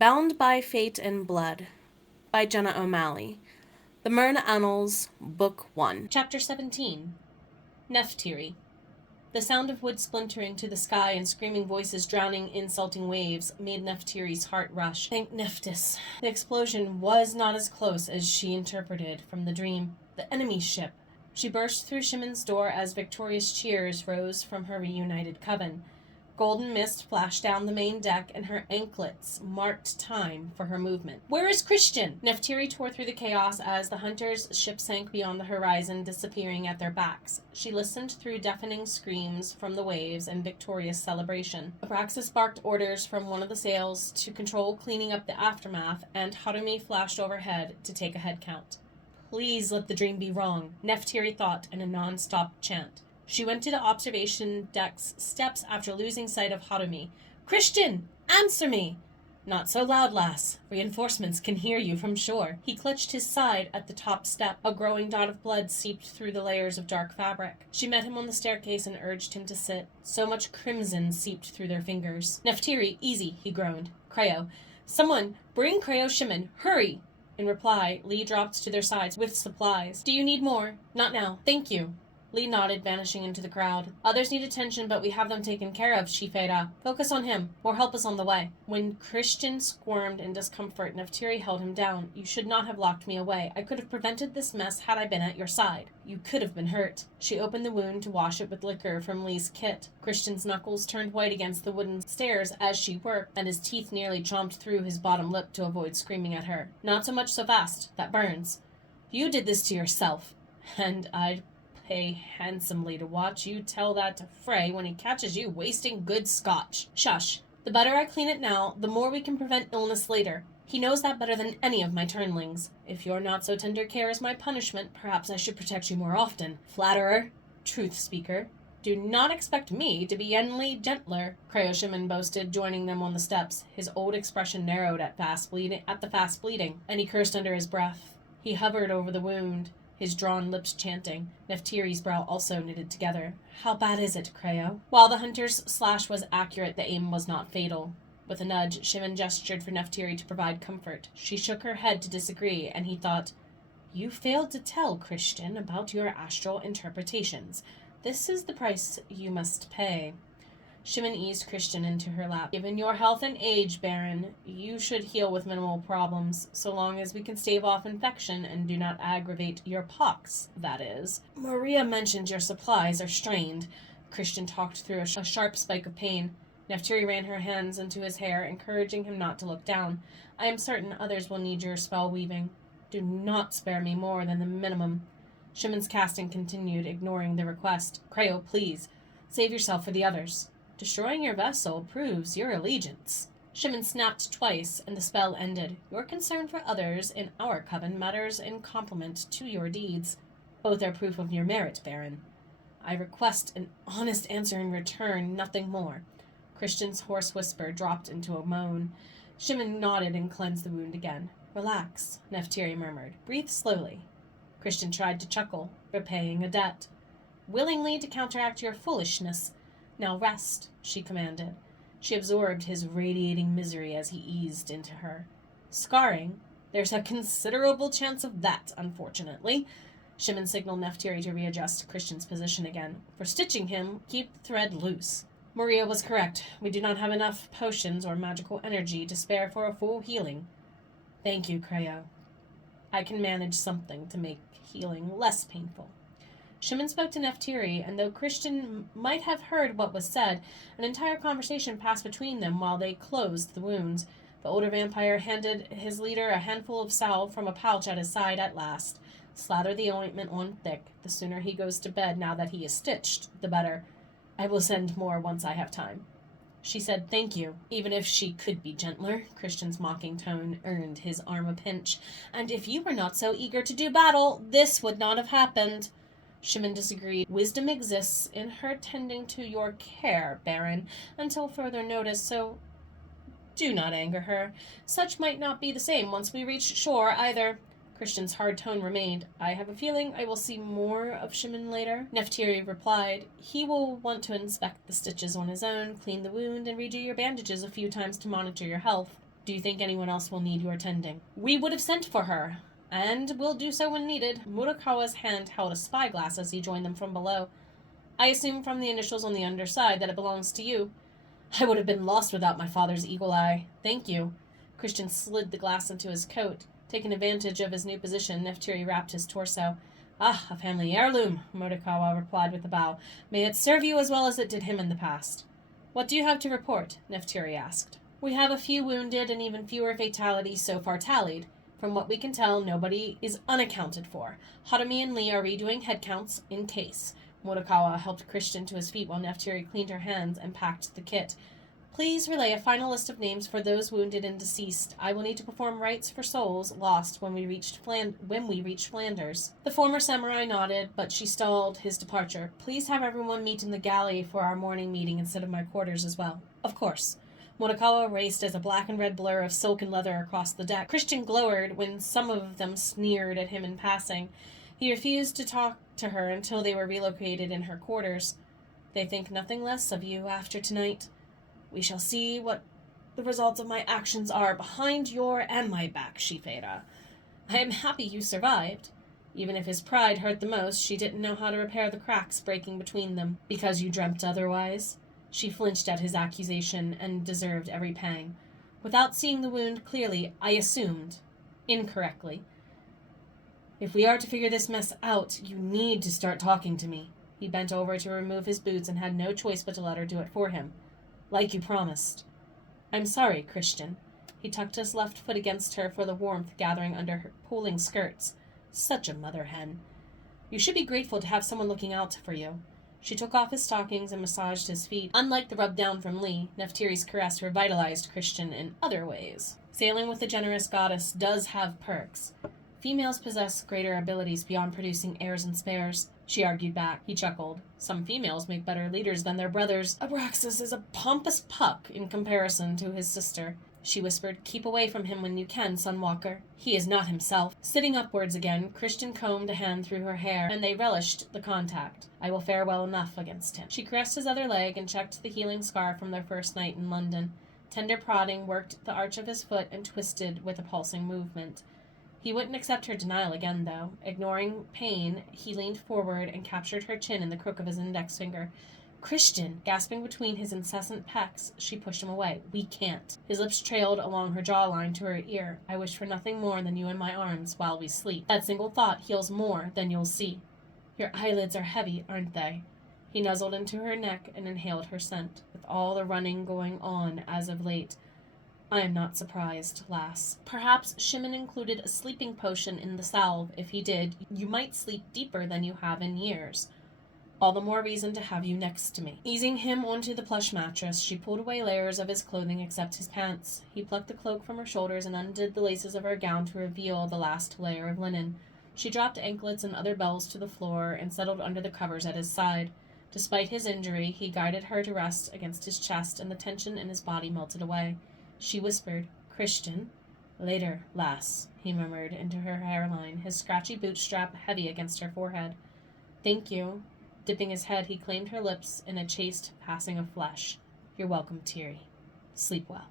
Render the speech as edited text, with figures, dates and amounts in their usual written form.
Bound by Fate and Blood by Jenna O'Malley. The Merna Annals, Book 1. Chapter 17. Nephtyri. The sound of wood splintering to the sky and screaming voices drowning insulting waves made Nephtyri's heart rush. Thank Nephthys. The explosion was not as close as she interpreted from the dream. The enemy ship. She burst through Shimon's door as victorious cheers rose from her reunited coven. Golden mist flashed down the main deck, and her anklets marked time for her movement. Where is Christian? Nephtyri tore through the chaos as the hunters' ship sank beyond the horizon, disappearing at their backs. She listened through deafening screams from the waves and victorious celebration. Abraxas barked orders from one of the sails to control cleaning up the aftermath, and Harumi flashed overhead to take a head count. Please let the dream be wrong, Nephtyri thought in a non-stop chant. She went to the observation deck's steps after losing sight of Harumi. Christian, answer me! Not so loud, lass. Reinforcements can hear you from shore. He clutched his side at the top step. A growing dot of blood seeped through the layers of dark fabric. She met him on the staircase and urged him to sit. So much crimson seeped through their fingers. Nephtyri, easy, he groaned. Creo. Someone, bring Creo Shimon. Hurry! In reply, Lee dropped to their sides with supplies. Do you need more? Not now. Thank you. Lee nodded, vanishing into the crowd. Others need attention, but we have them taken care of, Shifeda. Focus on him. More help is on the way. When Christian squirmed in discomfort, Nephtyri held him down. You should not have locked me away. I could have prevented this mess had I been at your side. You could have been hurt. She opened the wound to wash it with liquor from Lee's kit. Christian's knuckles turned white against the wooden stairs as she worked, and his teeth nearly chomped through his bottom lip to avoid screaming at her. Not so much so fast. That burns. You did this to yourself. And I'd pay handsomely to watch you tell that to Frey when he catches you wasting good scotch. Shush. The better I clean it now, the more we can prevent illness later. He knows that better than any of my turnlings. If your not so tender care is my punishment, perhaps I should protect you more often. Flatterer. Truth speaker. Do not expect me to be any gentler, Creo Shimon boasted, joining them on the steps. His old expression narrowed at the fast bleeding, and he cursed under his breath. He hovered over the wound, his drawn lips chanting. Nephtyri's brow also knitted together. How bad is it, Creo? While the hunter's slash was accurate, the aim was not fatal. With a nudge, Shimon gestured for Nephtyri to provide comfort. She shook her head to disagree, and he thought, You failed to tell Christian about your astral interpretations. This is the price you must pay. Shimon eased Christian into her lap. Given your health and age, Baron, you should heal with minimal problems, so long as we can stave off infection and do not aggravate your pox, that is. Maria mentioned your supplies are strained. Christian talked through a sharp spike of pain. Nephtyri ran her hands into his hair, encouraging him not to look down. I am certain others will need your spell weaving. Do not spare me more than the minimum. Shimon's casting continued, ignoring the request. Creo, please, save yourself for the others. Destroying your vessel proves your allegiance. Shimon snapped twice, and the spell ended. Your concern for others in our coven matters in complement to your deeds. Both are proof of your merit, Baron. I request an honest answer in return, nothing more. Christian's hoarse whisper dropped into a moan. Shimon nodded and cleansed the wound again. Relax, Nephtyri murmured. Breathe slowly. Christian tried to chuckle, repaying a debt. Willingly to counteract your foolishness. Now rest, she commanded. She absorbed his radiating misery as he eased into her. Scarring? There's a considerable chance of that, unfortunately. Shimon signaled Nephtyri to readjust Christian's position again. For stitching him, keep the thread loose. Maria was correct. We do not have enough potions or magical energy to spare for a full healing. Thank you, Creo. I can manage something to make healing less painful. Shimon spoke to Nephtyri, and though Christian might have heard what was said, an entire conversation passed between them while they closed the wounds. The older vampire handed his leader a handful of salve from a pouch at his side at last. Slather the ointment on thick. The sooner he goes to bed now that he is stitched, the better. I will send more once I have time. She said thank you, even if she could be gentler. Christian's mocking tone earned his arm a pinch. And if you were not so eager to do battle, this would not have happened. Shimon disagreed. Wisdom exists in her tending to your care, Baron, until further notice, so do not anger her. Such might not be the same once we reach shore, either. Christian's hard tone remained. I have a feeling I will see more of Shimon later. Nephtyri replied, He will want to inspect the stitches on his own, clean the wound, and redo your bandages a few times to monitor your health. Do you think anyone else will need your tending? We would have sent for her, and will do so when needed. Murakawa's hand held a spyglass as he joined them from below. I assume from the initials on the underside that it belongs to you. I would have been lost without my father's eagle eye. Thank you. Christian slid the glass into his coat. Taking advantage of his new position, Nephtyri wrapped his torso. Ah, a family heirloom, Murakawa replied with a bow. May it serve you as well as it did him in the past. What do you have to report? Nephtyri asked. We have a few wounded and even fewer fatalities so far tallied. From what we can tell, nobody is unaccounted for. Harumi and Lee are redoing head counts in case. Murakawa helped Christian to his feet while Nephtyri cleaned her hands and packed the kit. Please relay a final list of names for those wounded and deceased. I will need to perform rites for souls lost when we reach Flanders. The former samurai nodded, but she stalled his departure. Please have everyone meet in the galley for our morning meeting instead of my quarters as well. Of course. Murakawa raced as a black and red blur of silk and leather across the deck. Christian glowered when some of them sneered at him in passing. He refused to talk to her until they were relocated in her quarters. They think nothing less of you after tonight. We shall see what the results of my actions are behind your and my back, Shifera. I am happy you survived. Even if his pride hurt the most, she didn't know how to repair the cracks breaking between them. Because you dreamt otherwise? She flinched at his accusation and deserved every pang. Without seeing the wound clearly, I assumed, incorrectly. If we are to figure this mess out, you need to start talking to me. He bent over to remove his boots and had no choice but to let her do it for him. Like you promised. I'm sorry, Christian. He tucked his left foot against her for the warmth gathering under her pulling skirts. Such a mother hen. You should be grateful to have someone looking out for you. She took off his stockings and massaged his feet. Unlike the rub down from Lee, Nephtyri's caress revitalized Christian in other ways. Sailing with the generous goddess does have perks. Females possess greater abilities beyond producing heirs and spares. She argued back. He chuckled. Some females make better leaders than their brothers. Abraxas is a pompous puck in comparison to his sister. She whispered, Keep away from him when you can, Sunwalker. He is not himself. Sitting upwards again, Christian combed a hand through her hair, and they relished the contact. I will fare well enough against him. She caressed his other leg and checked the healing scar from their first night in London. Tender prodding worked the arch of his foot and twisted with a pulsing movement. He wouldn't accept her denial again, though. Ignoring pain, he leaned forward and captured her chin in the crook of his index finger. Christian! Gasping between his incessant pecks, she pushed him away. We can't. His lips trailed along her jawline to her ear. I wish for nothing more than you in my arms while we sleep. That single thought heals more than you'll see. Your eyelids are heavy, aren't they? He nuzzled into her neck and inhaled her scent. With all the running going on as of late, I am not surprised, lass. Perhaps Shimon included a sleeping potion in the salve. If he did, you might sleep deeper than you have in years. All the more reason to have you next to me. Easing him onto the plush mattress, she pulled away layers of his clothing except his pants. He plucked the cloak from her shoulders and undid the laces of her gown to reveal the last layer of linen. She dropped anklets and other bells to the floor and settled under the covers at his side. Despite his injury, he guided her to rest against his chest, and the tension in his body melted away. She whispered, Christian. Later, lass, he murmured into her hairline, his scratchy bootstrap heavy against her forehead. Thank you. Dipping his head, he claimed her lips in a chaste passing of flesh. You're welcome, Tyri. Sleep well.